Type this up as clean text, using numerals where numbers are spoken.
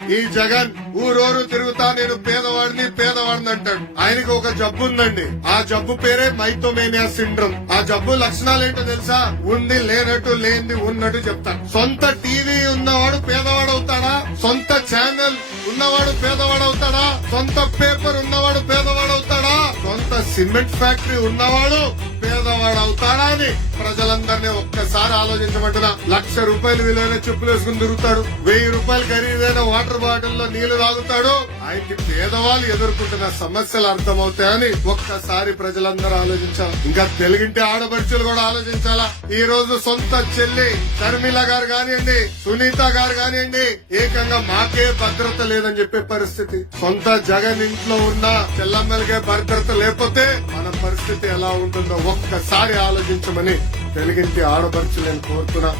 ఈ జగన్ ఊరూరు తిరుగుతా నేను పేదవాడిని అంటాడు. ఆయనకి ఒక జబ్బు ఉందండి. ఆ జబ్బు పేరే మైథోమేనియా సిండ్రోమ్. ఆ జబ్బు లక్షణాలు ఏంటో తెలుసా? ఉంది లేనట్టు, లేనిది ఉన్నట్టు చెప్తాడు. సొంత టీవీ ఉన్నవాడు పేదవాడు అవుతాడా? సొంత ఛానల్ ఉన్నవాడు పేదవాడు అవుతాడా? సొంత పేపర్ ఉన్నవాడు పేదవాడు అవుతాడా? సొంత సిమెంట్ ఫ్యాక్టరీ ఉన్నవాడు పేదవాడు అవుతాడా అని ప్రజలందరినీ ఒక్కసారి ఆలోచించమంటున్నా. 1,00,000 రూపాయలు విలువైన చెప్పులు వేసుకుని తిరుగుతాడు. 1000 రూపాయలు ఖరీదైన వాటర్ బాటిల్ లో నీళ్లు తాగుతాడు. ఆయనకి పేదవాళ్ళు ఎదుర్కొంటున్న సమస్యలు అర్థమవుతాయని ఒక్కసారి ప్రజలందరూ ఆలోచించాలి. ఇంకా తెలుగింటి ఆడపడుచులు కూడా ఆలోచించాలా. ఈ రోజు సొంత చెల్లి షర్మిల గారు కానివ్వండి, సునీత గారు కానివ్వండి, ఏకంగా మాకే భద్రత లేదని చెప్పే పరిస్థితి. సొంత జగన్ ఇంట్లో ఉన్న చెల్లమ్మలకే భద్రత లేకపోతే మన పరిస్థితి ఎలా ఉంటుందో ఒక్కసారి ఆలోచించమని తెలుగింటి ఆడపడుచు నేను కోరుతున్నా.